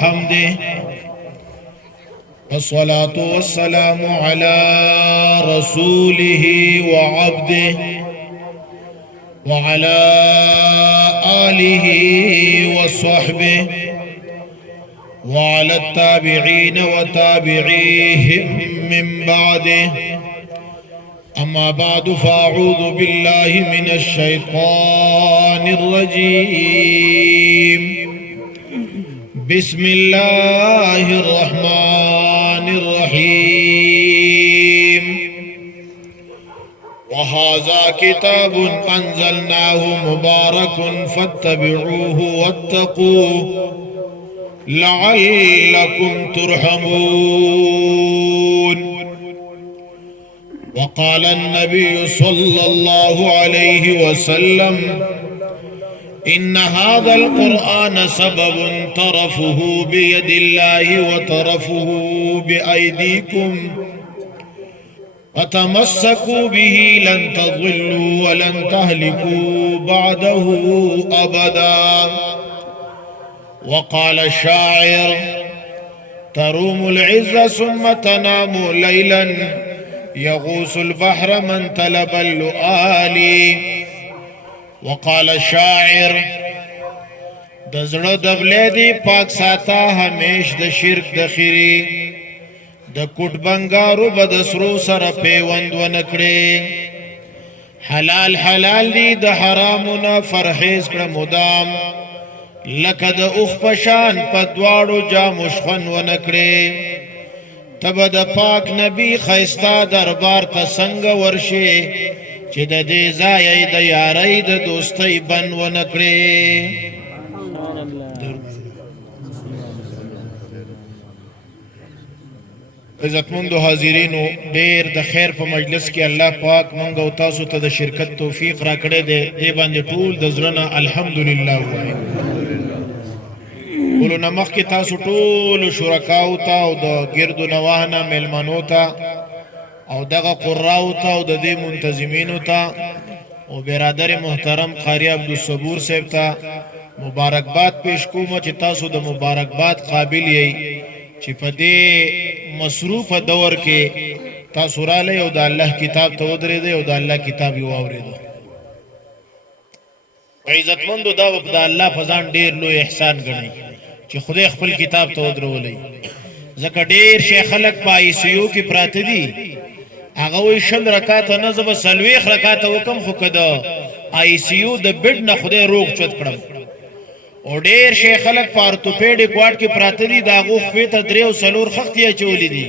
حمده والصلاة والسلام على رسوله وعبده وعلى آله وصحبه وعلى التابعين وتابعيهم من بعده. أما بعد فأعوذ بالله من الشيطان الرجيم. بسم الله الرحمن الرحيم. وهذا كتاب أنزلناه مبارك فاتبعوه واتقوه لعلكم ترحمون. وقال النبي صلى الله عليه وسلم: إن هذا القرآن سبب طرفه بيد الله وطرفه بأيديكم فتمسكوا به لن تضلوا ولن تهلكوا بعده أبدا. وقال الشاعر: تروم العز ثم تنام ليلا يغوص البحر من طلب اللؤالي. وقال الشاعر: د زړه د بلیدې پاک ساته همیش د شرک د خیري د کوټ بنګارو به د سرو سره پیوند ونه کړې. حلال حلال دی د حرامو نه فرهیز کړه مدام لکه د اوښ په شان په دواړو جامو شخون ونه کړې. ته به د پاک نبي ښایسته دربار ته څنګه ورشې چې د دې ځای د یارۍ د دوستۍ بند ونه کړې. عزتمندو حاضرینو، ډېر د خیر په مجلس کې الله پاک موږ او تاسو ته د شرکت توفیق راکړی دی. دې باندې ټول د زړه نه الحمدلله ووایو. ټولو نه مخکې تاسو ټولو شرکاو ته او د ګردو نواح نه میلمنو ته او دغه قراو ته او د دې منتظمینو ته او برادر محترم قاری عبدالصبور صاحب ته مبارکباد پیش کوم چې تاسو د مبارکباد قابل یې چې په دې مصروف دور کې تاسو رالی او د الله کتاب ته ودرېدئ او د الله کتاب یې واورېدو. عزتمندو، دا د الله په ځان ډېر لوی احسان ګڼئ چې خدای خپل کتاب ته ودرولی. ځکه ډېر شی خلک په آیسیو کې پراته دي، هغه وایي 20 رکاته نه زه به 40 رکاته وکم، خو که د آیسیو د بېډ نه خدای روغ چوت کړم. او ډېر شی خلک په ارتوپیډک واډ کې پراته دي، د هغو خولې ته 3 او 4 خښتې اچولي دي،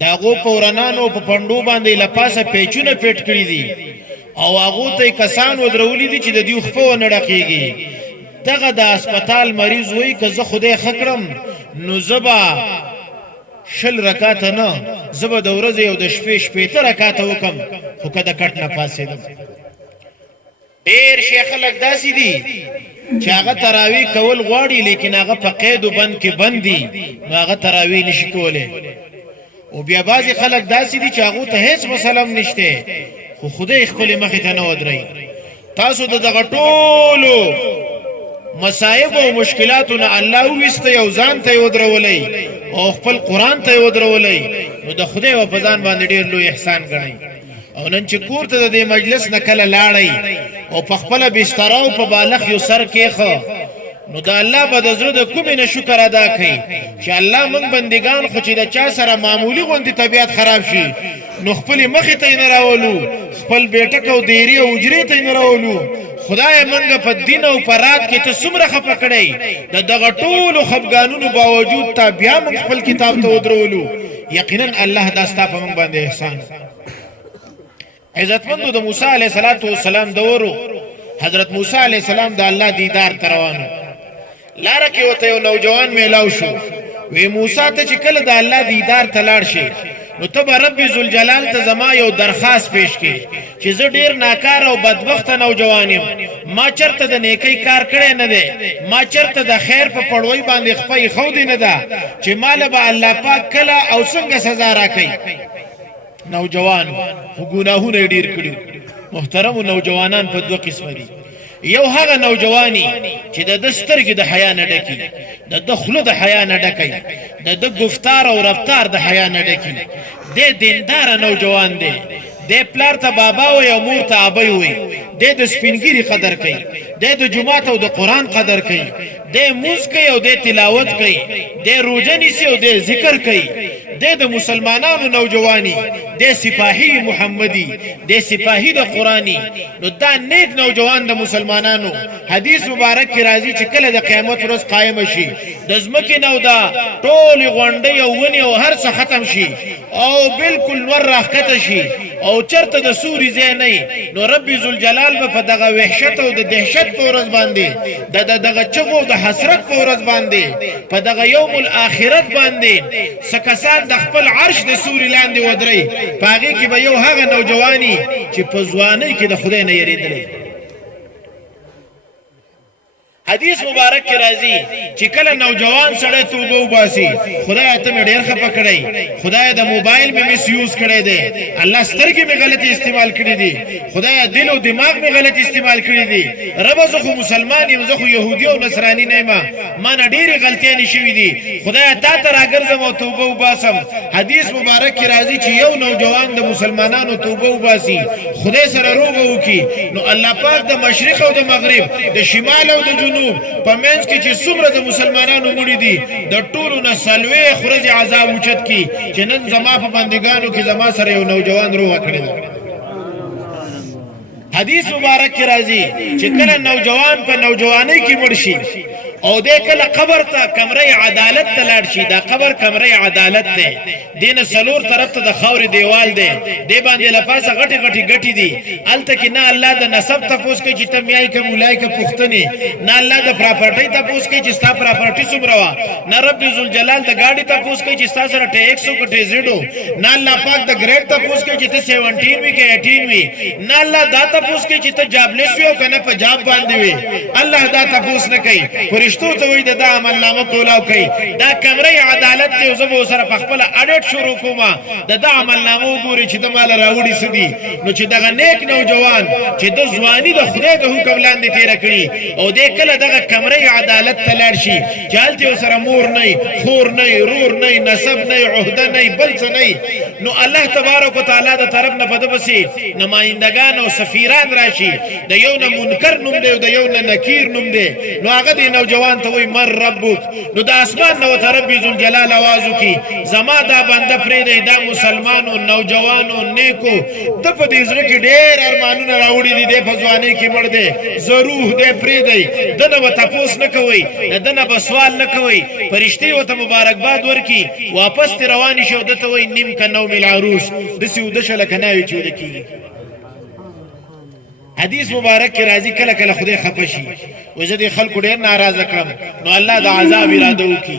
د هغو په ورنانو په پنډو باندې له پاسه پیچونه پیټ کړي دي او هغو ته یې کسان ودرولي دي چې د دوی خپه ونه ډقېږي. دغه د هسپتال مریض وایي که زه خدای ښه کړم نو زه به 20 رکاته نه، زه به د ورځې او د شپې 80 رکاته وکم، خو که د کټ نه پاڅېدم. ډېر شی خلک داسې دي چې هغه تراوی کول غواړي لیکن هغه په قید و بند کې بند دي، نو هغه تراوی نشي کولی. او بیا بعضې خلک داسې دي چې هغو ته هیڅ مسله هم نشته، خو خدای خپلې مخې ته نه ودرئ. تاسو د دغه ټولو مصائب او مشکلاتو نه الله وویستی او ځان ته یې ودرولی او خپل قرآن ته یې ودرولی، نو د خدای به په ځان باندې ډېر لوی احسان ګڼئ. او نن چې کور ته د دې مجلس نه کله لاړئ او په خپله بستره او په بالښت یو سر کېښه، نو د الله به د زړه د کومې نه شکر ادا کوي چې الله موږ بندګان خو چې د چا سره معمولي غوندې طبیعت خراب شي نو خپلې مخې ته یې نه راولو، خپل بیټک او دیرې او حجرې ته یې نه راولو. خدای موږ په دین او په رات کې ته څومره خفه کړی، د دغه ټولو خفګانونو باوجود تا بیا موږ خپل کتاب ته ودرولو. یقینا الله دا ستا په موږ باندې احسان. عزتمندو، د موسی علیه السلام دورو حضرت موسی علیه السلام د الله دیدار ته روانو. لاره کې ورته یو نوجوان میلاو شو، وی موسی ته چې کله د الله دیدار ته لاړ شي نو ته به رب ذوالجلال ته زما یو درخواست پیش کړي چې زه ډېر ناکار او بدبخته نوجوان یم، ما چرته د نیکۍ کار کړی نه دی، ما چرته د خیر په پړوۍ باندې خپه ایښودې نه ده چې ماله به الله پاک کله او څنګه سزا راکوي. نوجوان خو ګناهونه یې ډېر کړي. محترمو نوجوانان په 2 قسمه دي. یو هغه نوجوانی چې د سترګې د حیا نه ډکی د خوله د حیا نه ډکی د گفتار او رفتار د حیا نه ډکی د دیندار نوجوان دی د پلار ته بابا او یو مور ته ابي وي د سپینګری قدر کوي د جمعه او د قران قدر کوي د موز کوي او د تلاوت کوي د روزه نیسي او د ذکر کوي د مسلمانانو نوجوانی د سپاهی محمدی د سپاهی د قرآنی نو دا نیک نوجوان د مسلمانانو حدیث مبارک کی راځي چې کله د قیامت ورځ قائم شي د زمکه نو دا ټول غونډي او ونی او هر څه ختم شي او بالکل نور راخته شي او چرته د سوري ځای نه نو رب ذوالجلال په دغه وحشت او د دهشت په ورځ باندې دغه چغو د حسرت په ورځ باندې په دغه یوم الاخرت باندې سکسان د خپل عرش د سوري لاندې ودرې پاږي کې به یو هغه نوجوانی چې په ځوانۍ کې د خدای نه یریدل حدیث مبارک کی راځي چې کله نوجوان سره توبه وباسي خدای ته مې ډېر خپه کړی خدای د موبایل مې مس یوز کړی دی الله سترګې مې غلطي استعمال کړی دي خدای دل او دماغ مې غلط استعمال کړی دي رب زه خو مسلمان یم زه خو يهودي او نصراني نه ما نه ډېری غلطیاں شوي دي خدای تا ته راګرځم او توبه وباسم حدیث مبارک کی راځي چې یو نوجوان د مسلمانانو توبه وباسي خدای سره روغه وکي نو الله پاک د مشرق او د مغرب د شمال او د جنوب په منځ کې چې څومره د مسلمانانو مړي دي د ټولو نه سلوي خرج عذاب اوچت کی چې نن زما په بندګانو کې زما سره یو نوجوان روغه کړی دی حدیث مبارک کی راځي چې کله نوجوان په نوجوانۍ کې مړ شي او د کله قبر ته کمره عدالت ته لاړ شي دا قبر کمره عدالت ده دین سلور طرف ته د خاوري دیوال ده دی باندې لپاسه غټي غټي غټي دي الته کې نه الله د نسب تفوس کوي چې تمیای کوم ملای کې پښتني نه الله د پراپرټي تفوس کوي چې ستا پراپرټي څومره وا نه رب ذوالجلال د گاډي تفوس کوي چې ستا سره ټیکس او ټیزډو نه الله پاک د ګریډ تفوس کوي چې ته 17 وی کې 18 وی نه الله دا تفوس کوي چې ته جابلیس یو کنه په جاب باندې وي الله دا تفوس نه کوي فرشتو ته وي د عمل نامه کولاو کوي دا کمره عدالت ته زبو سره خپل اډیټ شروع کوما د عمل نامه وګوري چې د مال راوړي سدي نو چې دغه نیک نوجوان چې د ځواني د خدای د حکم لاندې تیر کړی او د کله دغه کمره عدالت ته لاړ شي چالتي سره مور نه خور نه رور نه نسب نه عہده نه بل څه نه نو الله تبارک وتعالى د طرف نه بده بسي نمائندگان او سفیران راشي د یو نه منکر نوم دی او د یو نه نکیر نوم دی نو هغه د نوجوان ته وي مر ربک نو د اسمان نو ته رب ذوالجلال आवाज کی زما دا بنده پرې دی دا مسلمانو نوجوانو نیکو د په دې ځل کې ډېر ارمانونه راوړي دي د فزوانې کې مړ دی ضرور دې پرې دی دنه و تاسو نه کوي دنه به سوال نه کوي فرشتي وته مبارکباد ورکی واپس رواني شو دته وي نیم کنو مل عروس د سیو د شل کناوي چود کی حدیث مبارک کی راضی کله کله خدای خپشي وجدي خلق ډیر ناراضه کړم نو الله د عذاب اراده وکي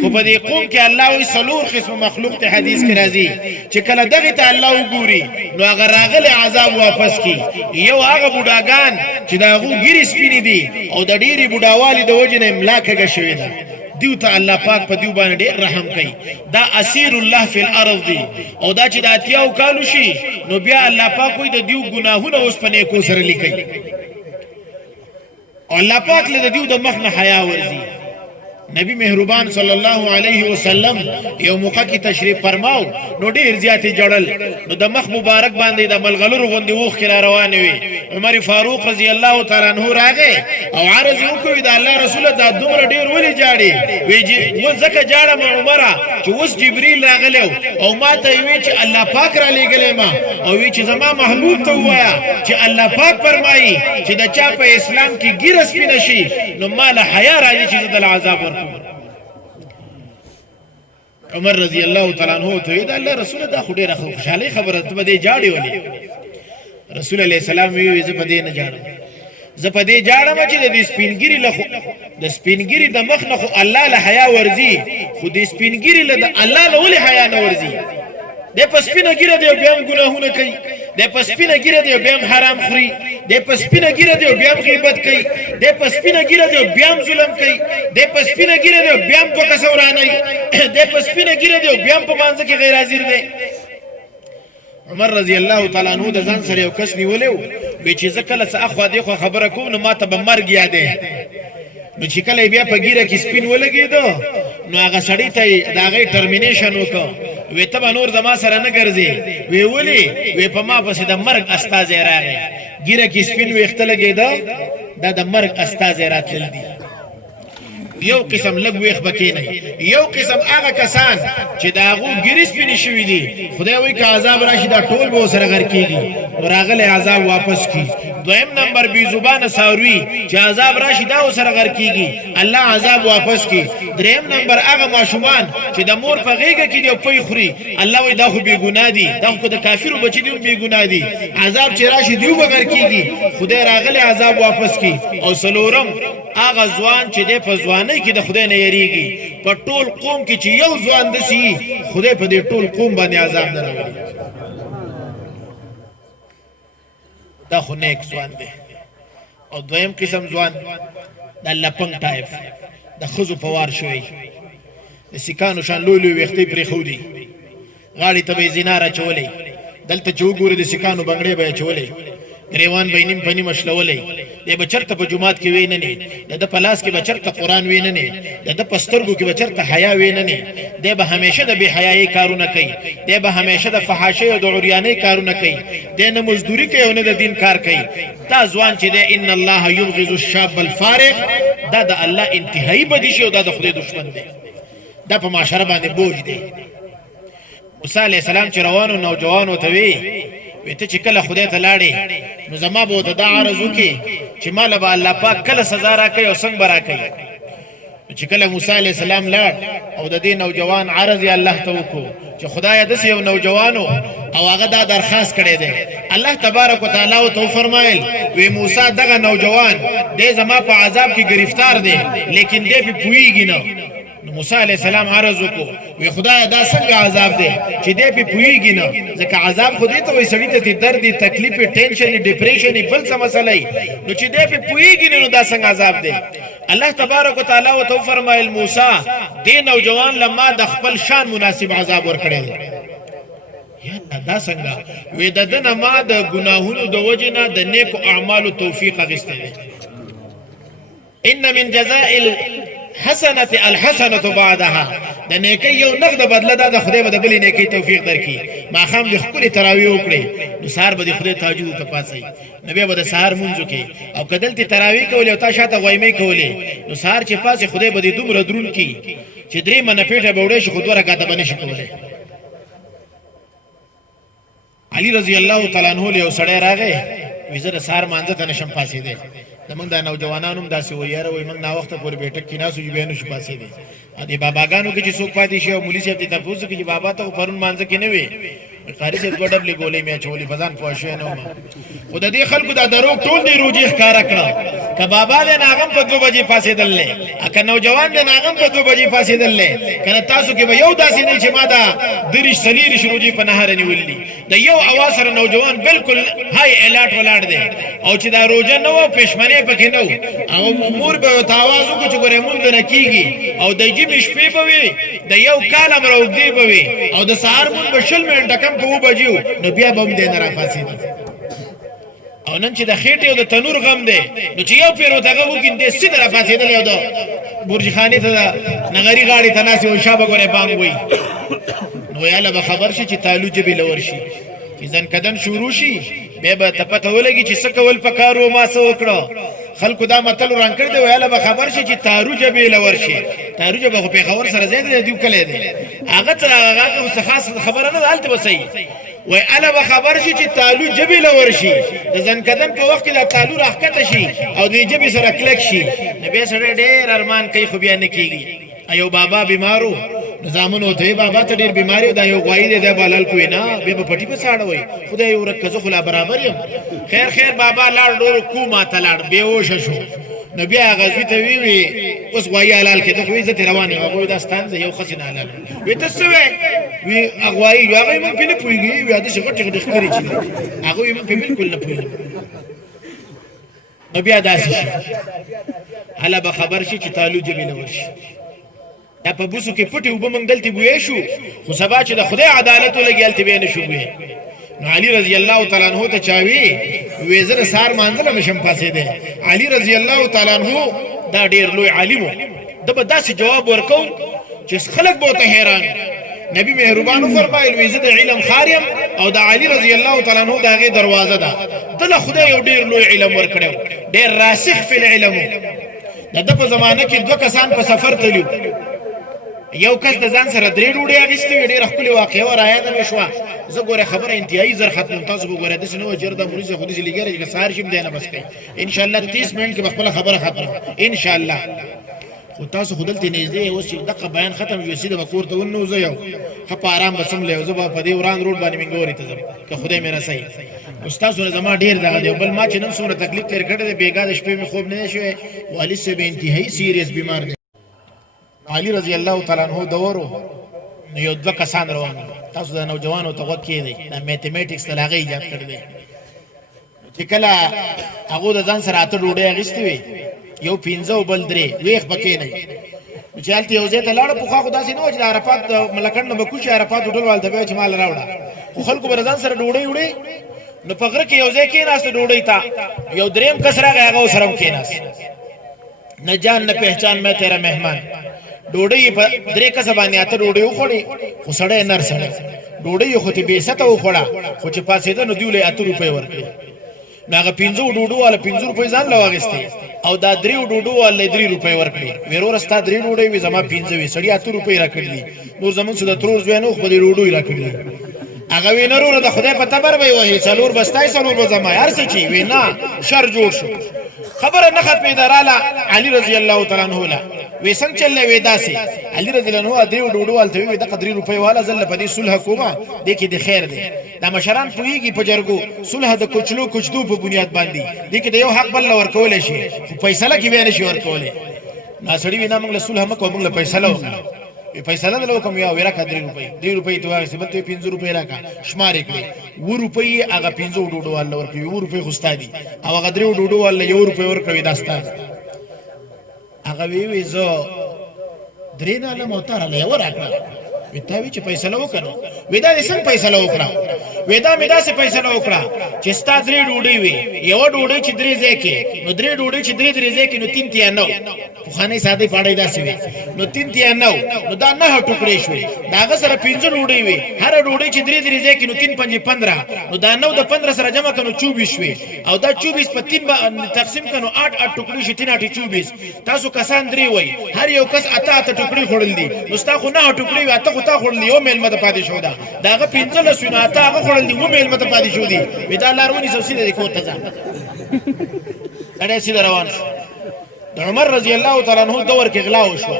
خو په دې قوم کې الله وی سلور قسم مخلوق ته حدیث کې راځي چې کله دغه ته الله وګوري نو هغه راغله عذاب واپس کی یو هغه بوډاګان چې دا غو ګری سپینې دي او د ډيري بوډاوالي د وجنه املاکه شوی ده دیو ته الله پاک په دیو باندې ډېر رحم کوي دا اسیر الله فی الارض دی او دا چې د اتیاو کالو شي نو بیا الله پاک وي د دیو ګناهونه اوس په نیکو سره لیکي او الله پاک له دیو د مخ نه حیا ورزي نبی مهربان صلی الله علیه وسلم یو موقع کی تشریف فرماو نو ډیر زیاتې جړل نو د مخ مبارک باندې د ملغلر غوندې وښ کړه روان وي عمر فاروق رضی الله تعالی عنہ راغی او عرض وکړ د الله رسول دا دومره ډیر ولې جاړي ویجی و زکه جاړه عمره چې اوس جبرئیل راغلو او ما ته وی چې الله پاک را لېګلې ما او وی چې زما محبوب ته وایا چې الله پاک فرمایي چې د چا په اسلام کې ګیرس پینې شي نو مال حیا راځي چې د عذاب عمر رضی الله تعالی عنہ ته دا الله رسول دا خو ډیره خوشاله خبره ته بده جاړي ولي رسول الله سلام وی زه پدې نه جاړم زه پدې جاړم چې د سپینګری له د سپینګری د مخ نه خو الله له حیا ورزي خو د سپینګری له الله له ولي حیا نه ورزي د پسپینه ګیره دی بیا ګناهونه کوي د پسپینه ګیره دی بیا حرام خوري د پسپینه ګیره دی بیا غیبت کوي د پسپینه ګیره دی بیا ظلم کوي د پسپینه ګیره دی بیا په کسورانه د پسپینه ګیره دی بیا په مانځ کې غیر حاضر دی عمر رضی الله تعالی عنہ د ځان سره یو کس نیولې و وی چې زه کله څه اخوا دېخوا خبره کوم نو ما ته به مرګ یادې نو چې کله بیا په ګیره کې سپین ولګېده نو هغه سړي ته یې د هغې ټرمینیشن وکړ وی ته به نور زما سره نه ګرځې وی ولې وی په ما پسې د مرګ استازی راغی ګیره کې سپین ویښته لګېده دا د مرګ استازی راتلل دي یو قسم لږ ویښ به کېنئ یو قسم هغه کسان چې د هغو ګیرې سپینې شوي دي خدای وایي که عذاب راشي دا ټول به ورسره غر کېږي نو راغلی عذاب واپس کړي دویم نمبر بې زبانه څاروي چې عذاب راشي دا ورسره غر کېږي الله عذاب واپس کړي دریم نمبر هغه ماشومان چې د مور په غېږه کې دي او پی خوري الله وایي دا خو بېګناه دي دا خو د کافرو بچي دي هم بېګناه دي عذاب چې راشي دوی به غر کېږي خدای راغلی عذاب واپس کړي او څلورم هغه ځوان چې دی په ځوانۍ کې د خدای نه یریږي په ټول قوم کې چې یو ځوان داسې خدای په دې ټول قوم باندې عذاب نه راوړي دا خو نیک ځوان دی او دویم قسم ځوان د لپنګ ټایپ د ښځو په وار شوی د سیکانو شان لوی لوی ویښتې پرېښودي غاړې ته به یې زینار اچولی دلته چې وګورې د سیکانو بنګړې به یې اچولی ګریوان به یې نیم په نیمه شلولی دی به چېرته په جومات کې وی نه نی د ده په لاس کې به چېرته قرآن وی نه نی د ده په سترګو کې به چېرته حیا وی نه نی دی به همیشه د بې حیایۍ کارونه کوي دی به همیشه د فحاشۍ او د عریانۍ کارونه کوي دی نه مزدوري کوي او نه د دین کار کوي دا ځوان چې دی ان الله یبغض الشاب الفارغ دا د الله انتهایي بدي شي او دا د خدای دشمن دی دا په معاشره باندې بوج دی موسی علیه السلام چې روانو نوجوانو ته وی ته چې کله خدای ته لاړې نو زما به ورته دا عرض وکړي چې ماله به الله پاک کله سزا راکوي او څنګه به راکوي چې کله موسی علیه السلام لاړ او د دې نوجوان عرض یې الله ته وکړو چې خدایه داسې یو نوجوانو او هغه دا درخواست کړی دی الله تبارک وتعالی ورته وفرمایل وی موسی دغه نوجوان دی زما په عذاب کې گرفتار دی لیکن دی پې پوهېږي نه نو موسی علیه السلام عرض وکړو وی خدایه دا څنګه عذاب دی چې دی پې پوهېږي نه ځکه عذاب خو دې ته وایي سړي ته چې درد یې تکلیف یې ټینشن یې ډپریشن یې بل څه مسله یي نو چې دی پې پوهېږي نه نو دا څنګه عذاب دی الله تبارک وتعالی ورته وفرمایل موسی دې نوجوان له ما د خپل شان مناسب عذاب ورکړی دی یا دا څنګه وی د ده نه ما د ګناهونو د وجې نه د نیکو اعمالو توفیق اخیستی دی ان من جزاء حسنه الحسنه بعدها د نیکی یو نقد بدله دا د خدای به د بلې نیکی توفیق درکړي ماښام د ښکلې تراویح وکړې نو سهار به د خدای تهجد ته پاڅئ نو بیا به د سهار مونځ وکړې او که دلته تراویح کولې او تا شاته غویمۍ کولې نو سهار چې پاڅې خدای به دې دومره دروند کړي چې 3 منه پیټه به وړی شي خو 2 رکعته به نه شي کولی علي رضی الله تعالی عنہ له یو سړی راغی وی زه د سهار مانځه ته نشم پاڅېدی زمونږ دا نوجوانان هم داسې وایي یاره وایي موږ ناوخته پورې بیټک کې ناست یو بیا نشو پاڅېدی او دې باباګانو کې چې څوک پاتې شي او مولي صاحب دې تپوس وکړي چې بابا ته خو پرون مانځه کې نه وې قاري صاحب 2 ډبلې ګولۍ مې اچولې په ځان پوه شوی نه وم خو د دې خلکو دا دروغ ټول دې روجې ښکاره کړه که بابا دی نه هغه هم په 2 بجې پاڅېدل دی که نوجوان دی نه هغه هم په 2 بجې پاڅېدل دی که نه تاسو کې به یو داسې نه چې ما دا 30 40 روجې په نهاره نیولي دي د یو اواز سره نوجوان بالکل های الاټ ولاړ دی او چې دا روژه نه وه پېشمنۍ پکې نه و او مور به ورته اواز وکړو چې ګورې مونځ نه کېږي او د ژمي شپې به وي د یو کال همره اوږدې به وي او د سهار مونځ به 20 منټه کم که 2 بجې و نو بیا به هم دی نه راپاڅېدل او نن چې د خېټې او د تنور غم دی نو چې یو پیر ورته هغه وکړي دی سیده راپاڅېدلی او د برج خانې ته د نغري غاړې ته ناست و شا به ګورې بانګ وایي نو یاله به خبر شي چې تالو جبې له ورشي چې ځنکدن شروع شي بیا به ته پته ولګي چې څه کول پکار و ما څه وکړه خلکو دا متل وران کړی دی ویاله به خبر شي چې تارو جبې له ورشي تارو جبه خو پېښور سره ځای دی دیو کلی دی هغه څه خاص خبره نه ده هلته به صحیح وای اله به خبر شي چې تالو جبې له ورشي د ځنکدن په وخت کې دا تالو راښکته شي او د جبې سره کلک شي نو بیا سړی ډېر ارمان کوي خو بیا نه کېږي یو بابا بیمارو زامن ته بابا ته ډېر بیماری دا یو غوایي دی دا بلل کوي نه بیا به پټي په ساړه وای خدای یو رکزه خلا برابر یم خیر بابا لاړ ډورو کومه ته لاړ بېهوشه شو نو بیا غزوی ته وی اوس غوایي حلال کېده خو یې زه ترې روان یم هغوی دا ستان زه یو خسې نه حلال وی ته څه وی وی غوایي وي هغه یې موږ پرې نه پوهېږي وي داسې غټې غټې ښکاري چې هغوی یې موږ پرې بلکل نه پوهېږي نو بیا داسې شي هله به خبر شي چې تالو جبې نه ورشي دا په بوسو کې پټې اوبه موږ دلته بوی شو خو سبا چې د خدای عدالت ولګي هلته بیا نه شو بوی نو علي رضی الله تعالی عنہ ته چاوي وزر سار مانځله مشم پاسې ده علي رضی الله تعالی عنہ دا ډیر لوی عالم د به داسې جواب ورکو چې خلک به ته حیران نبی مهربانو فرمایل وی زه د علم خاریم او د علي رضی الله تعالی عنہ د هغه دروازه ده دله خدای یو ډیر لوی علم ورکړو ډیر راسخ فی العلم د په زمانه کې دوه کسان په سفر تلو یو کس د ځان سره درې ډوډۍ اخیستې وې ډېره ښکلې واقعه ورایاده مې شوه زه ګوره خبره انتهایي زر ختم تاسو به ګوره داسې نه وه چېرته مولوي خو داسې لګېږي چې سهار شي م دی نه بس کوي انشاءالله 30 منټ کې به خپله خبره ختمه انشاءالله خو تاسو خو دلته نږدې اوس چې دقه بیان ختم شو سیده به کور ته وننوځه یو ښه په ارام به څملی او زه به په دې وران روډ باندې مینګورې ته ځم که خدای مې رسوي استاسو نه زما ډېر دغه دی بل ما چې نن څومره تکلیف تېر کړی دی بېګا د شپې مې خوب نه دی شوی والد صاحب انتهایي سیریس بیمار دی علي رضی الله تعالی عنہ دورو نو یو دوه کسان روان تاسو د نوجوانو ته غوږ کېږدئ دا میتھمیټکس ته هغه ایجاد کړی دی چې کله هغو د ځان سره اته ډوډۍ اخیستې وې یو 15 او بل 3 ویښ به کېنئ چې هلته یو ځای ته لاړه پخوا خو داسې نه وه چې د عرفات ملکنډ نه به کوشي عرفات هوټل والته به وایي چې مال راوړه خو خلکو به د ځان سره ډوډۍ وړې نو په غره کې یو ځای کېناست ډوډۍ ته یو درېیم کس راغی هغه ورسره هم کېناست نه جان نه پہچان میں تیرا مهمان ډوډۍ په درې کسه باندې اته ډوډۍ وخوړې خو سړی نر سړی ډوډۍ خو ته بېسته وخوړه خو چې پاسېده نو دوی له 8 روپۍ ورکړې نو هغه 15 ډوډو والا 15 روپۍ ځان له واغېستې او دا 3 ډوډو والا 3 روپۍ ورکړې وې وروره ستا 3 ډوډۍ وې زما 15 وې سړي 8 روپۍ راکړې دي نور زمونږ څه د ترور زوی نه خو دې ډوډۍ راکړې دي هغه وې نه وروره د خدای په تبر به یې وهې څلور به ستای څلور به زما هر څه چې وې نه شر جوړ شو خبره نه ختمېده راله علي رضی الله تعالی عنہ له وې څنګه چللی وې داسې علي رضی الله عنه 3 ډوډو هلته وې دغه 3 روپۍ والا زه په دې صلح کومه دې کې د خیر دی دا مشران پوهېږي په جرګو صلح د کوچلو کوچدو په بنیاد باندې دې کې د یو حق بل له ورکولی شي خو فیصله کې بیا نه شي ورکولی دا سړي وي نه موږ له صلح مه کوو موږ له فیصله وکړو فیصله دله وکړم یا وې راکړه 3 روپۍ 3 روپۍ ته واخېستې بل ته یې 15 روپۍ راکړه شمار یې کړې 2 روپۍ یې هغه 15 ډوډو والا ورکوي 2 روپۍ خو ستا دي او هغه 3 ډوډو والا 1 روپۍ ورکوي دا ستا ده هغه وی زه 3 نه علم او تا راله یوه راکړه وی تا وی چې فیصله وکړه وی دا دې څنګه فیصله وکړه وی دا مې داسې فیصله وکړه چې ستا 3 ډوډۍ وي یوه ډوډۍ چې 3 ځای کې نو 3 ډوډۍ چې 3 ځای کې نو 3 تیا 9 پخوانۍ سادهی پاړۍ داسې وي نو 3 تیا 9 نو دا 9 ټوکړې شوې د هغه سره 15 ډوډۍ وي هره ډوډۍ چې 3 ځای کې نو 3 5 15 نو دا 9 د 15 سره جمع کړو 24 شوې او دا 24 په 3 تقسیم کړو 8 8 ټوکړې شي 3 8 24 تاسو کسان 3 وای هر یو کس اته اته ټوکړې خوړل دي نو ستا خو 9 ټوکړې وي اته خو تا خوړل یو میل مته پاتې شو دا هغه 15 سونه اته هغه خوړل دي و میل مته پاتې شو دي وی دا لارونی سو سیده دی کوته ځه سړی سیده روان شو د عمر رضی الله تعالی عنہ دور کې غلا وشوه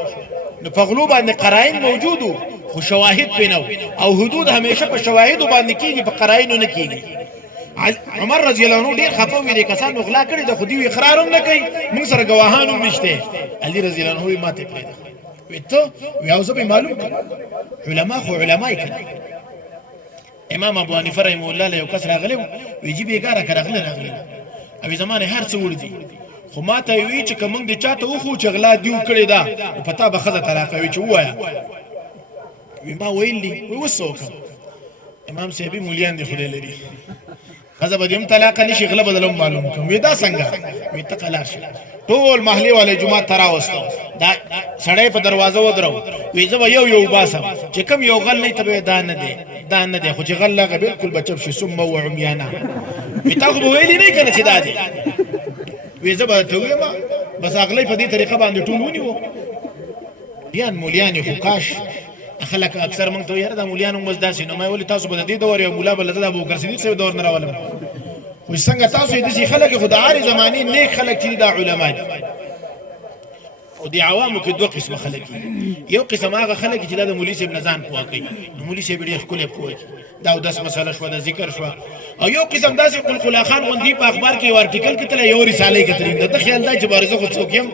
نو په غلو باندې قرائن موجودو خو شواهد پې نه او حدود همیشه په شواهدو باندې کېږي په قرائنو نه کېږي عمر رضی الله عنه ډېر خفه وي دې کسانو غلا کړې ده خو دوی اقرار هم نه کوي موږ سره ګواهان هم نشته علي رضی الله عنه وایي ماته پرېږده وی ته وی او زه به معلوم کړم علما خو علما یې کنه امام ابو حنیفه رحمه الله له یو کس راغلی وی جی بېګاره که راغلی او زمانه هر څه وړ دي خو ما ته وی چې که موږ د چا ته وښو چې غلا دې وکړې ده نو په تا به ښځه طلاقه وي چې ووایه وی ما ویل دي وی اوس څه وکړم امام صاحبي مولیان دي خدای لري ښځه به دې هم طلاقه نه شي غله به دله هم معلوم کړم وی دا څنګه وی ته قلار شه ټول محلې والی جومات ته راوستو دا سړی په دروازه ودرو وی زه به یو باسم چې کوم یو غل نه ته به دا نه دی خو چې غل هغه بلکل به چپ شي سمه و عمیانه وی تا خو به ویلي نه کنه چې دا دی وی زه به ته ویم بس اغلی په دې طریقه باندې ټول ونیو مولیان خو کاش خلک اکثر موږ ته یاره دا مولیان هم اوس داسې نو ما ولې تاسو به د دې دور یو مولا به له د ابوبکر صدیق صاحب دور نه راولم خو څنګه تاسو یې داسې خلک خو د هرې زمانې نیک خلک چې دا علما دي او د عوامو کې دوه قسمه خلک دي یو قسم هغه خلک چې دا د مولوي صاحب نه ځان پوه کوي نو مولوي صاحب ډېر ښکلی پوه کوي دا اودس مسله شوه د ذکر شوه او یو قسم داسې قلقلا خان غوندي په اخبار کې یو ارټیکل کتلی یو رسالې کتلي د ده خیال دا چې بارزه خو څوک یم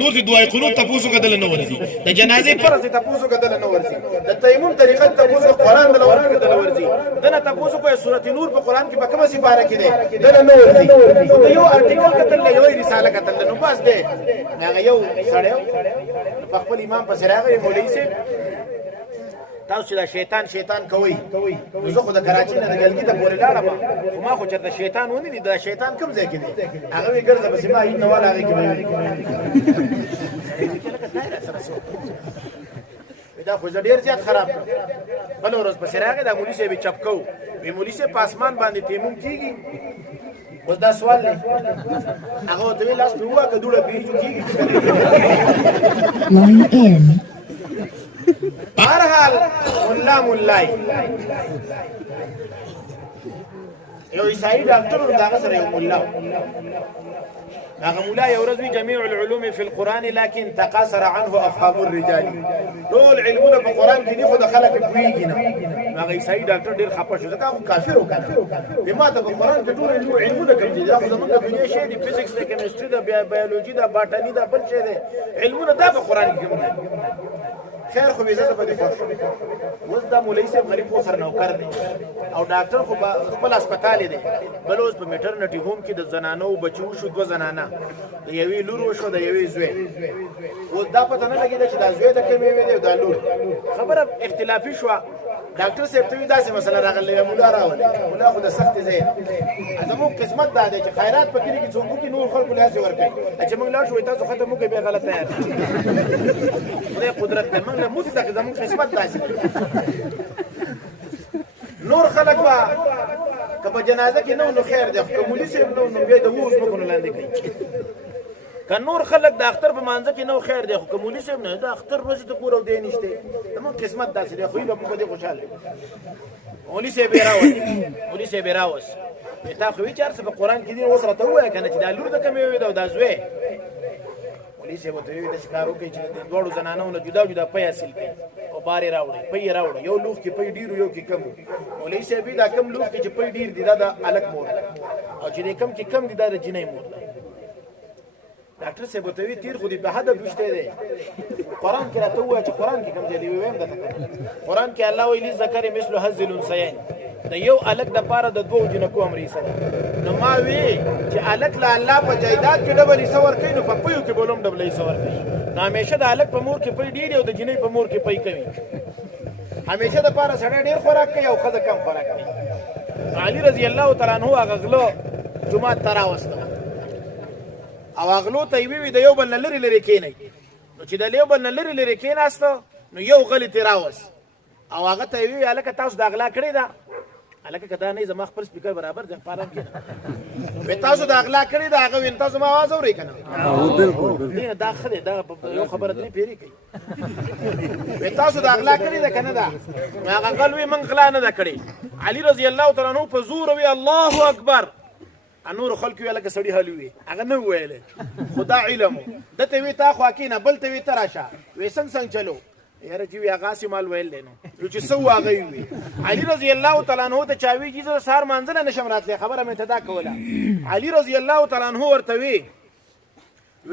نور د دعای قنوت تپوسو کدله نه ورځي د جنازې فرض تپوسو کدله نه ورځي د تیمم طریقه تپوسو قرآن دله ورځي کدله ورځي دنه تپوسو کوی سورت نور په قرآن کې په کومه سپاره کې دی دله نه ورځي د یو ارټیکل کتل یو رساله کتل نو بس دی هغه یو سړی په خپل امام پسې راغی مولوي صاحب تاسو چې دا شیطان کوي نو زه خو د کراچۍ نه د ګلګي ته پورې لاړم خو ما خو چېرته شیطان ونه دي دا شیطان کوم ځای کې دی هغه وی ګرځه پسې ما هیڅ نه والا هغې کې دا خو زه ډېر زیات خراب کړم بله ورځ پسې راغی دا مولي صاحب یې چپ کوو وی مولي صاحب په اسمان باندې تیمم کېږي اوس دا سوال دی هغه ورته ویل لاس مې ووهه که دوړه پیجو کېږي بهرحال ملا یو عیسائی ډاکټر و د هغه سره یو ملا هغه مولا یو ورځ وي جمیع العلوم فی القرآن لکن تقاصر عنه افهام الرجال ټول علمونه په قرآن کې دي خو د خلک پوهېږي نه هغه عیسائی ډاکټر ډېر خفه شو ځکه هغه کافر و کنه وایي ما ته په قرآن کې ټول علمونه کوم دي دا خو زموږ د دنیا شی دي فزیکس دی کیمسټري ده بیولوژي ده باټني ده بل شی دی علمونه دا په قرآن کې کوم دي خیر خو بې زه به دې خوښ اوس دا مولوي صاحب غریب خو سر نوکر دی او ډاکټر خو خپل هسپتال دی بل اوس په میټرنټي هوم کې د زنانو بچي وشو 2 زنانه د یوې لور وشو د یوې زوی اوس دا پته نه لګېده چې دا زوی د کومې وې دی او دا لور خبره اختلافي شوه ډاکټر صاحب ته وي داسې مسله راغلی مولا راولې مولا خو د سختې ځای زموږ قسمت دا دی چې خیرات په کلي کې څوک وکړي نور خلکو له هسې ورکوي چې موږ لاړ شو تاسو ختم وکړئ بیا غلط تیار خدای قدرت دی موږ له موږ ته زموږ قسمت داسې نور خلک به که په جنازه کې نه نو خیر دی خو که مولي صاحب نه نو بیا د اوو ځمکو نه لاندې کوي که نور خلک د اختر په مانځه کې نه خیر دی خو که مولي صاحب نه د اختر ورځې ته پوره او دی نشته زموږ قسمت داسې دی خو یې به موږ په دې خوشحاله مولي صاحب یې راوست تا خو وایي چې هر څه په قرآن کې دي اوس راته ووایه که نه چې دا لور د کومې وې ده او دا زوی مولي صاحب ورته ویل داسې کار وکړئ چې د دواړو زنانو نه جدا جدا پی حاصل کړئ او بار یې راوړئ یو لوښ کې پی ډېر یو کې کم مولوي صاحب دا کم لوښ کې چې پی ډېر دي دا د هلک مور ده او چې دی کم کې کم دي دا د جینۍ مور ده ډاکټر صاحب ورته ویل تېر خو دې په هدف ویشتی دی قرآن کې راته ووایه چې قرآن کې کوم ځای دی ویم درته قرآن کې الله وایي للذکر مثل حظ الانثیین د یو هلک دپاره د 2 جنکو امر حصه ده نو ما وی چې هلک له الله په جایداد کې ډبل حصه ورکوي نو په پیو کې به هم ډبل حصه ورکوي نو همیشه د هلک په مور کې پی ډېر او د جنۍ په مور کې پی کوي همیشه دپاره سړی ډېر خوراک کوي او ښځه کم خوراک کوي علي رضی الله تعالی عنه هغه غلو جومات ته راوسته او هغلو ته یې ووي د یو بل نه لرې کښېنئ نو چې د یو بل نه لرې کښېناسته نو یو غلی ترې راوست او هغه ته یې ووي هلکه تاسو دا غلا کړې ده هلکه که دا نه زما خپل سپیکر برابر دی په ارام کښېنه وایي تاسو دا غلا کړې ده هغه ویل تاسو زما اواز اورئ که نه نه دا ښه دی دا یو خبره 3 پیرې کوي وایي تاسو دا غلا کړې ده که نه ده نو هغه غل وایي موږ غلا نه ده کړې علي رضی الله تعالی عنه په زور وایي الله اکبر نور خلک وی لکه سړی حل وي هغه نه ویل خدا علم دته وی تا خو کینه بل ته وی تراشه وی څنګه چلو یاره چې وی هغه سیمال ویل دینو چې سو هغه وی علي رضی الله تعالی عنہ ته چاوي چې سار منځله نشم راتله خبره مې ته دا کوله علي رضی الله تعالی عنہ ورته وی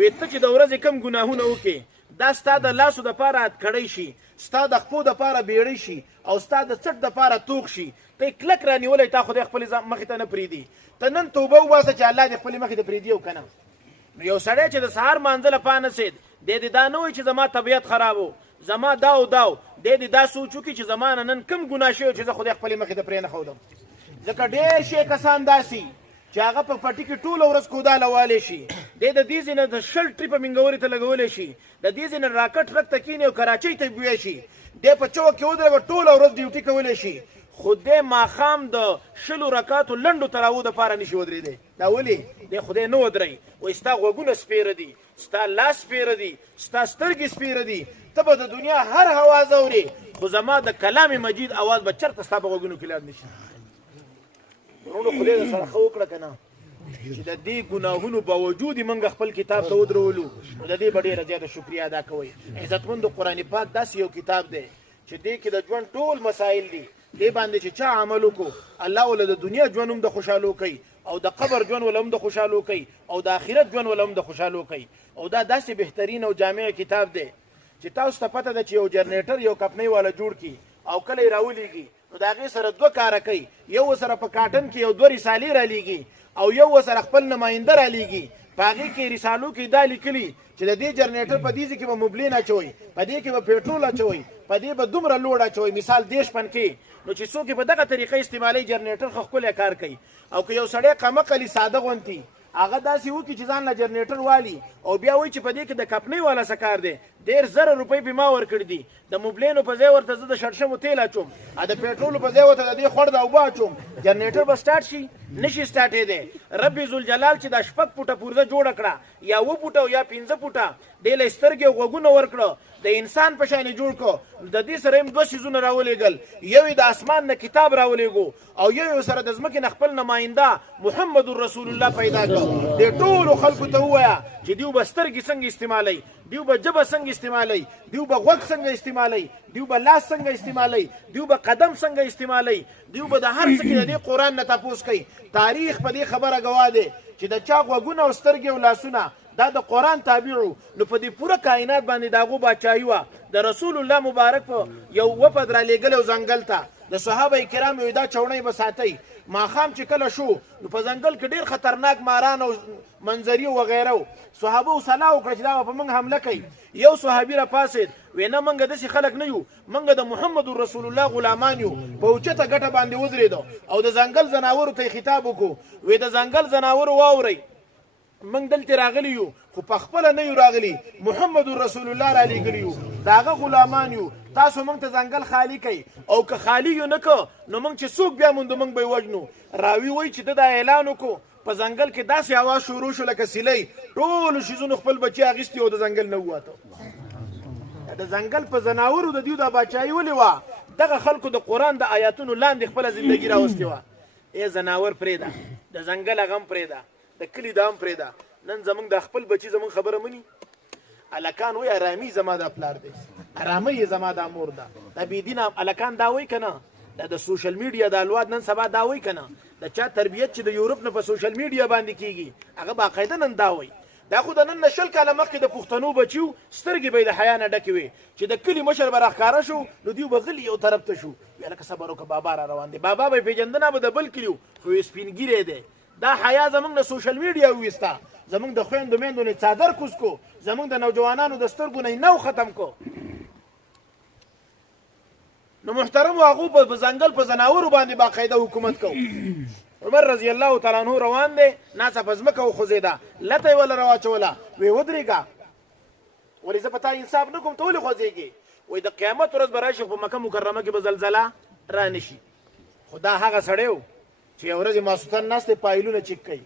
ته چې د ورځې کم ګناهونه وکي دا ستا د لاسو د پاره کړی شي ستا د خپو د پاره بیړی شي او ستا د چټ د پاره توغ شي ته کلک رانیولې تا خو د خپل مخې ته نه پریدي ته نن توبه وباسه چې الله دې خپل مخې ته پریدي او کنه یو سړی چې د سهار مانځله پانه سید دې دا نه وي چې زما طبیعت خرابو زما داو دې دا سوچ وکړي چې زما نن کم ګناه شوی چې زه خو د خپل مخې ته پرې نه ښودم ځکه ډېر شی کسان داسي چې هغه په پټي کې ټوله ورځ کوداله والی شي دی د دې ځای نه د شل ټریپه منګورې ته لګولی شي د دې ځای نه راکټ رک ته کښېني او کراچۍ ته بوی شي دی په چوک کې ودرېږه ټوله ورځ ډیوټي کولی شي خو دی ماښام د 20 رکاتو لنډو تراوو دپاره نشي ودرېدی دا ولې دی خدای نه ودرئ وایي ستا غوږونه سپېره دي ستا لاس سپېره دي ستا سترګې سپېره دي ته به د دنیا هر اواز اورې خو زما د کلام مجید اواز به چېرته ستا په غوږونو کې لاړ نشي ورونو خدای د سره ښه وکړه که نه چې د دې ګناهونو باوجود یې موږ خپل کتاب ته ودرولو نو د دې به ډېره زیاته شکریه ادا کوئ عزتمندو قرآن پاک داسې یو کتاب دی چې دې کې د ژوند ټول مسایل دي دې باندې چې چا عمل وکړو الله وله د دنیا ژوند هم د خوشحالو کوي او د قبر ژوند وله هم د خوشحالو کوي او د آخرت ژوند وله هم د خوشحالو کوي او دا داسې بهترین او جامع کتاب دی چې تاسو ته پته ده چې یو جنریټر یو کپنۍ والا جوړ کړي او کله یې راولیږي نو د هغې سره 2 کاره کوي یو ورسره په کاټن کې یو 2 رسالې رالیږي او یو ورسره خپل نماینده رالیږي په هغې کې رسالو کې دا لیکلي چې د دې جنریټر په دې ځای کې به مبلین اچوئ په دې کې به پېټرول اچوئ په دې به دومره لوړ اچوئ مثال 10 پنکې نو چې څوک په دغه طریقه استعمالي جنریټر خو ښکلی کار کوي او که یو سړی قمقلي ساده غونتي هغه داسې وکړي چې ځان له جنریټر والي او بیا وایي چې په دې کې د کپنۍ والا څه کار دی 1,000 روپۍ پې ما ورکړي دي د موبلینو په ځای ورته زه د شړشمو تیل اچوم د پېټرولو په ځای ورته د دې خوړ د اوبه اچوم جنریټر به سټارټ شي نشي سټارټېدی رب ذوالجلال چې دا 6 فوټه پورزه جوړه کړه یا 7 فوټه یا 15 فوټه دې له سترګې او غوږونه ورکړه د انسان په شان جوړ کو د دې سره هم 2 څیزونه راولېږل یو د اسمان نه کتاب راولېږو او یو سره د ځمکې نه خپل نماینده محمد رسول الله پیدا کړ د ټولو خلکو ته ووایه چې دیو به سترګې څنګه استعمالوي دیو به ژبه څنګه استعمالوي دیو به غوږ څنګه استعمالوي دیو به لاس څنګه استعمالوي دیو به قدم څنګه استعمالوي دیو به د هر څه کې د دې قرآن نه تپوس کوي تاریخ په دې خبره ګواه دی چې د چا غوږونه او سترګې او لاسونه دا د قرآن تابعو نو په دې پوره کائنات باندې د هغو باچایي وه د رسول الله مبارک په یو وفد رالیږلی و ځنګل ته د صحابه کرام یې دا چوڼۍ به ساتئ ماښام چې کله شو نو په ځنګل کې ډېر خطرناک ماران او منظري وغیره و صحابو صلاح وکړه چې دا به په موږ حمله کوي یو صحابي راپاڅېد وی نه موږ داسې خلک نه یو موږ د محمد رسول الله غلامان یو په اوچته ګټه باندې ودرېدو او د ځنګل ځناورو ته یې خطاب وکړو وی د ځنګل ځناورو واورئ موږ دلته راغلی یو خو په خپله نه یو راغلي محمد رسول الله رالیږلي یو د هغه غلامان یو تاسو موږ ته ځنګل خالي کوي او که خالي یو نه که نو موږ چې څوک بیا موندو موږ به یې وژنو راوي وایي چې ده دا اعلان وکړو په ځنګل کې داسې اواز شروع شو لکه سیلۍ ټولو شیزونو خپل بچي اخیستي او د ځنګل نه ووته د ځنګل په ځناورو د دیو دا باچایي ولې وه دغه خلکو د قرآن د آیاتونو لاندې خپله زندګي راوستې وه ای ځناور پرېږده د ځنګل هغه هم پرېږده د کلي دا هم پرېږده نن زمونږ د خپل بچي زمونږ خبره مني الکان وایي ارامي زما دا پلار دی ارامۍ یې زما دا مور ده دا بېدینه الکان دا وایي که نه دا د سوشل میډیا د الواد نن سبا دا وایي که نه د چا تربیت چې د یورپ نه په سوشل میډیا باندې کېږي هغه باقاعده نن دا وایي دا خو د نن نه 20 کاله مخکې د پښتنو بچیو سترګې به یې د حیا نه ډکې وې چې د کلي مشر به راښکاره شو نو دیو به غلي یو طرف ته شو وی هلکه صبر وکړه بابا را روان دی بابا به یې پېژندنه به د بل کلي و خو یې سپینګیری دی دا حیا زمونږ د سوشل میډیا وویسته زمونږ د خویندو میندو نه څادر کوز کو زمونږ د نوجوانانو د سترګو نه نو ختم کو نو محترمو هغو په ځنګل په ځناورو باندې باقاعده حکومت کو عمر رضی الله تعالی عنہ روان دی ناڅه په ځمکه وخوځېده لته یې وله راواچوله وی ودرېږه ولې زه په تا انصاف نه کوم ته ولې خوځېږې وایي د قیامت ورځ به راشي په مکه مکرمه کې به زلزله را نه شي خو دا هغه سړی و چې یو ورځ یې ماسوتن ناست دی پایلونه چیک کوي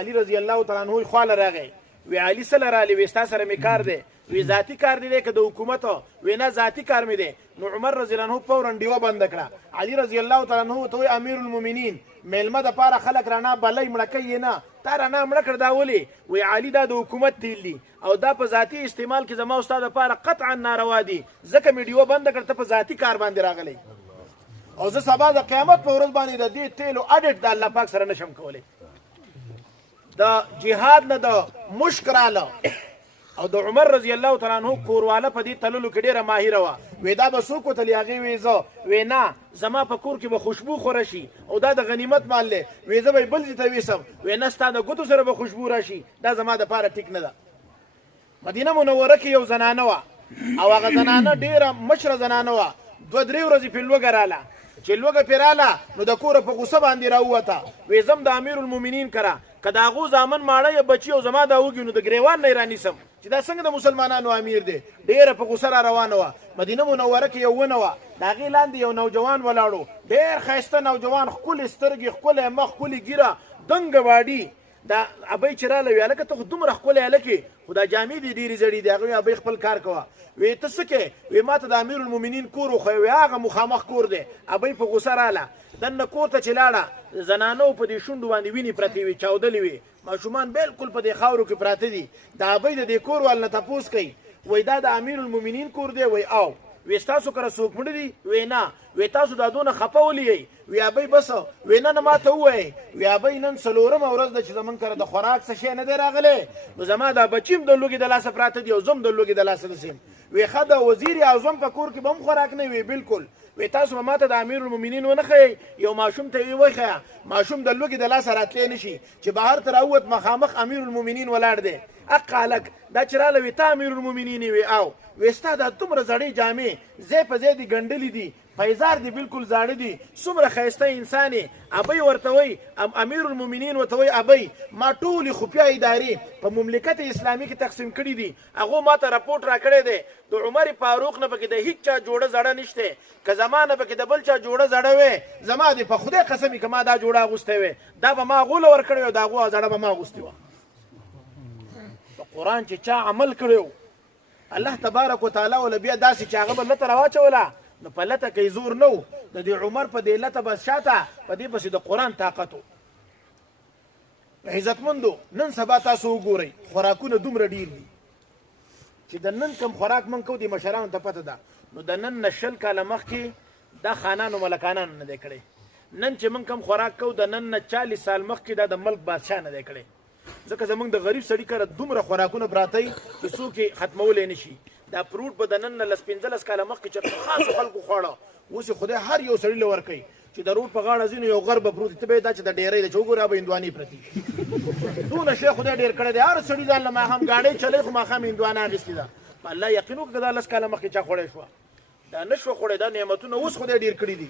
علي رضی الله تعالی عنه یې خواله راغی وی علي څه له رالي وی ستا سره مې کار دی وی ذاتي کار دی که د حکومت وی نه ذاتي کار مې دی نو عمر رضی الله عنه فورا ډیوه بنده کړه علي رضی الله تعالی عنه ته وی امیر المؤمنین میلمه دپاره خلک رانه بلی مړه کوي نه تا رانه مړه کړ دا ولې وی علي دا د حکومت تیل دي او دا په ذاتي استعمال کې زما او ستا دپاره قطعا ناروا دي ځکه مې ډیوه بنده کړ ته په ذاتي کار باندې راغلی او زه سبا د قیامت په ورځ باندې د دې تیلو اډټ د الله پاک سره نشم کولی د جهاد نه د مشک راله او د عمر رضی الله تعالی عنہ کورواله په دې تللو کې ډېره ماهره وه وی دا به څوک وتلي هغې وی زه وی نه زما په کور کې به خوشبو خوره شي او دا د غنیمت مال دی وی زه به یې بل ځای ته ویسم وی نه ستا د ګوتو سره به خوشبو راشي دا زما دپاره ټیک نه ده مدینه منوره کې یو زنانه وه او هغه زنانه ډېره مشره زنانه وه 2-3 ورځې پرې لوږه راله چې لوږه پرې راله نو د کوره په غوسه باندې راووته وی زم د امیر المؤمنین کره که د هغو زامن ماړه یا بچي او زما دا وږي نو د ګریوان نه یې رانیسم چې دا څنګه د مسلمانانو امیر دی ډېره په غوسه را روانه وه مدینه منوره کې یو ونه وه د هغې لاندې یو نوجوان ولاړو ډېر ښایسته نوجوان ښکلې سترګې ښکلی مخ ښکلې ږیره دنګه باډي دا ابۍ چې راله وی هلکه ته خو دومره ښکلی هلکې خو دا جامې دي ډېرې زړې دي هغه وی ابۍ خپل کار کوه وی ته څه کې وی ما ته د امیر المؤمنین کور وښیه وی هغه مخامخ کور دی ابۍ په غوسه راله دننه کور ته چې لاړه زنانو په دې شونډو باندې وینې پرتې وي چاودلې وي ماشومان بالکل په دې خاورو کې پراته دي د ابۍ د دې کور وال نه تپوس کوي وی دا د امیر المؤمنین کور دی وی او وی ستاسو کره څوک مړه دي وی نه وی تاسو دا دونه خفه ولې یئ وی ابۍ بس وی نه ما ته ووایئ وی ابۍ نن 4مه ورځ ده چې زمونږ کره د خوراک څه شی نه دی راغلی نو زما دا بچیم د لوږې د لاسه پراته دي او زه هم د لوږې د لاسه رسیم وی ښه د وزیر اعظم په کور کې به هم خوراک نه وي بالکل وی تاسو به ما ته د امیر المؤمنین ونه ښیئ یو ماشوم ته یې وښیه ماشوم د لوږې د لاسه راتلی نه شي چې بهر ته راووت مخامخ امیر المؤمنین ولاړ دی اقالک دا چې راله وي تا امیر المؤمنین وي او وستا دا دومره زړې جامې ځای په ځای دي ګنډلې دي پیزار دی بالکل زاړه دي څومره ښایسته انسان یې ابۍ ورته وایي امیر المؤمنین ورته وایي ابۍ ما ټولې خفیه ادارې په مملکت اسلامي کې تقسیم کړي دي هغو ما ته راپورټ را کړی دی د عمر فاروق نه پکې د هیڅ چا جوړه زړه نشته که زما نه پکې د بل چا جوړه زړه وې زما دې په خدای قسم که ما دا جوړه اغوستی وې دا به ما غوله ورکړې وې د هغو زړه به ما اغوستې وه په قرآن چې چا عمل کړی الله تبارک وتعالی ولا بیا داسې چې هغه به لته راواچوله نو په لته کې زور نه و د دې عمر په دې لته بس شاته په دې پسې د قرآن طاقت و عزتمندو نن سبا تاسو وګورئ خوراکونه دومره ډېر دي چې د نن کم خوراک من کو دي مشرانو ته پته ده نو د نن نه 20 کاله مخکې دا خانانو ملکانانو نه دی کړی نن چې من کم خوراک کو د نن نه 40 سال مخکې دا د ملک بادشاه نه دی کړی ځکه زمونږ د غریب سړي کره دومره خوراکونه پراته وي چې څوک یې ختمولی نه شي دا فروټ به د نن نه 15 کاله مخکې چېرته خاصو خلکو خوړه اوس یې خدای هر یو سړي له ورکوي چې د روډ په غاړه ځي نو یو غر به پروت وي ته به یې دا چې د ډېرۍ ده چې وګورې به هندوانې پرتې دونه شی خدای ډېر کړی دی هر سړي ځان له ماښام ګاډۍ چلی خو ماښام هندوانه اخېستې ده په الله یقین وکړه که دا 10 کاله مخکې چا خوړی شوه دا نه شوه خوړی دا نعمتونه اوس خدای ډېر کړي دي